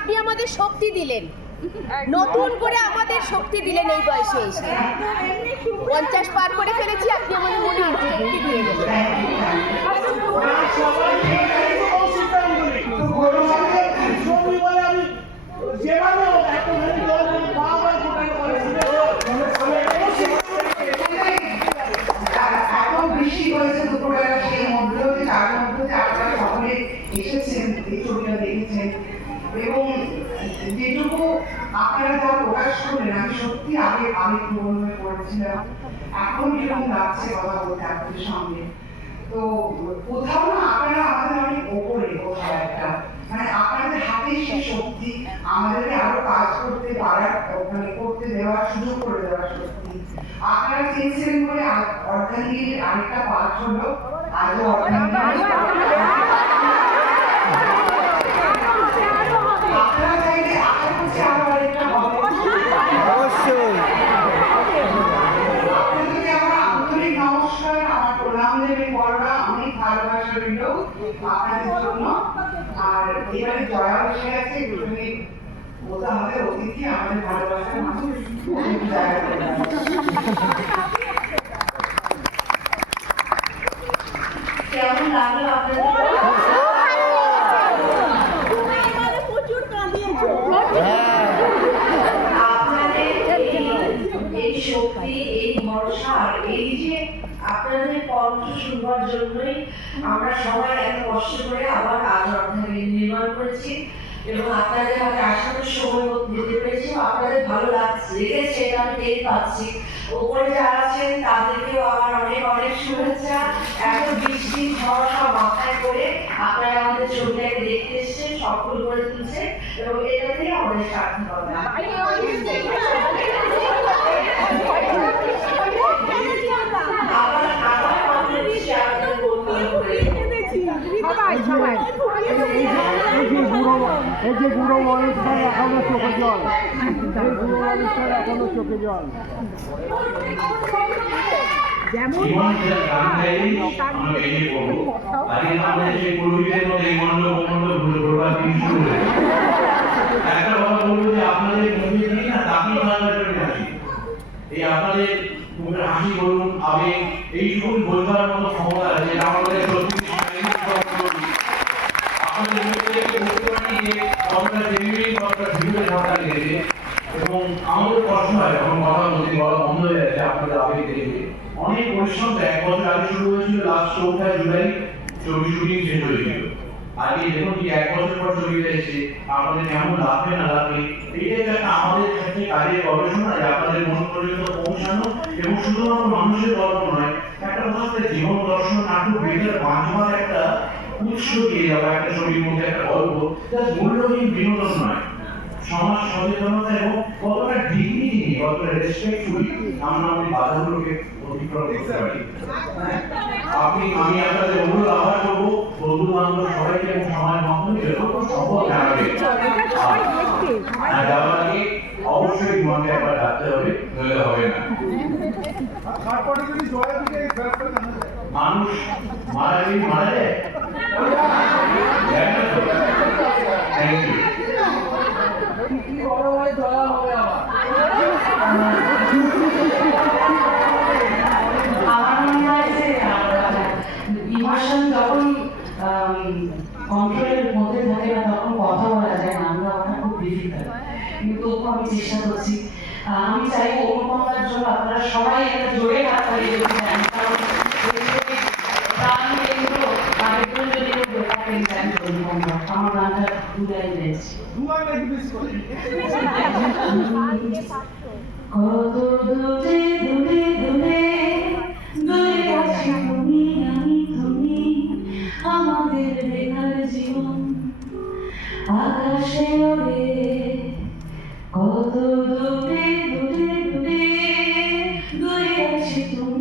আপনি আমাদের শক্তি দিলেন, নতুন করে আমাদের শক্তি দিলেন এই বয়সে এসে। 50 পার করে ফেলেছি, আপনি আমাদের মনে শক্তি দিয়ে গেলেন। বৃষ্টি হয়েছে দুপুরবেলা, সেই মধ্যে তার মধ্যে আপনারা সকলে এসেছেন, এই ছবিটা দেখেছেন এবং যেটুকু আপনারা যা প্রকাশ করলেন আমি সত্যি আগে প্রবণ হয়ে পড়েছিলাম। এখন কিরকম লাগছে কথা বলতে আপনাদের সঙ্গে। তো কোথাও না আপনারা আমাদের অনেক ওপরে, কোথাও একটা মানে আপনাদের হাতে সেই শক্তি আমাদেরকে আরো কাজ করতে পারার, মানে করতে দেওয়ার সুযোগ করে দেওয়ার শক্তি আপনারা চেয়েছিলেন বলে অর্ধাঙ্গীর আরেকটা পাঠ হলো। আজও আপনারা চাইলে আশা করছি আরো আরেকটা হবে। অবশ্যই আপনাদেরকে আমার আন্তরিক নমস্কার, আমার প্রণাম দেবেন বড়রা, অনেক ভালোবাসা রইল আপনাদের জন্য। আর এবারে জয়া বসে আছে, একটুখানি বলতে হবে অতিথি আমাদের ভালোবাসার মানুষ। কেমন লাগলো আপনাদের? আপনাদের এই শক্তি, এই ভরসা, এই যে আপনাদের কণ্ঠ শুনবার জন্যই আমরা সবাই এত কষ্ট করে আবার আজ অর্ধাঙ্গীর নির্মাণ করেছি এবং আপনাদের হাতে আসানোর সময় দিতে পেরেছি। আপনাদের ভালো লাগছে, লেগেছে, এটা আমি টের পাচ্ছি। উপরে যারা আছেন তাদেরকেও আমার অনেক অনেক শুভেচ্ছা। এত বৃষ্টি ঝড় সব মাথায় করে আপনারা আমাদের ছবিটাকে দেখতে এসেছেন, সফল করে তুলছে এবং এটাতেই আমাদের সার্থক হবে। এই যে বুড়ো মানুষটার এখনো চোখে জল, এই বুড়ো মানুষটার এখনো চোখে জল। আপনাদের মুখের হাসি বলুন, আবেগ, এইটুকু বোঝার মতো ক্ষমতা আছে আমাদের সত্যি আপনাদের এবং আমাদের কষ্ট হয় যখন কথা বলতে বলা বন্ধ হয়ে যাচ্ছে আপনাদের আবেগ দেখে। অনেক পরিশ্রম 1 বছর আগে শুরু হয়েছিল, লাস্ট 4 জুলাই ছবি শুটিং শেষ হয়েছিল। আজকে দেখুন কি 1 বছর পর ছবি এসেছে, আপনাদের কেমন লাগবে না লাগবে, এইটাই একটা আমাদের ক্ষেত্রে কাজের গবেষণা যে আপনাদের মন পর্যন্ত পৌঁছানো এবং শুধুমাত্র মানুষের গল্প নয়, একটা কথা জীবন দর্শন নাটক বেকার বাঁচবার একটা উৎস দিয়ে যাওয়া একটা ছবির মধ্যে একটা গল্প, যা মূল্যহীন বিনোদন নয়, সমাজ সচেতনতা এবং কতটা ডিগনিটি নিয়ে, কতটা রেসপেক্টফুলি আমরা আমাদের বাধাগুলোকে অতিক্রম করতে পারি। আমি আপনাদের অনুরোধ আহ্বান করবো, বন্ধু বান্ধব সবাইকে এবং সমাজের মাধ্যমে যতটুকু সম্ভব জানাবে। আর যাওয়ার আগে অবশ্যই বিমানকে একবার ডাকতে হবে, নইলে হবে না। মানুষ মারা যায়। Thank you. আমার মনে হয় যে ইমোশন যখন কন্ট্রোলের মধ্যে থাকে না তখন কথা বলা যায় না, আমরা ওটা খুব ডিফিকাল্ট, কিন্তু তবু আমি চেষ্টা করছি। আমি চাই অনুপমার জন্য আপনারা সবাই একটা জোরে হাততালি দিতে চান, কারণ আমার গানটা দুলাই রয়েছে। কত দূরে দূরে দূরে দূরে আছি তুমি, আমি তুমি, আমাদের বেকার জীবন আকাশে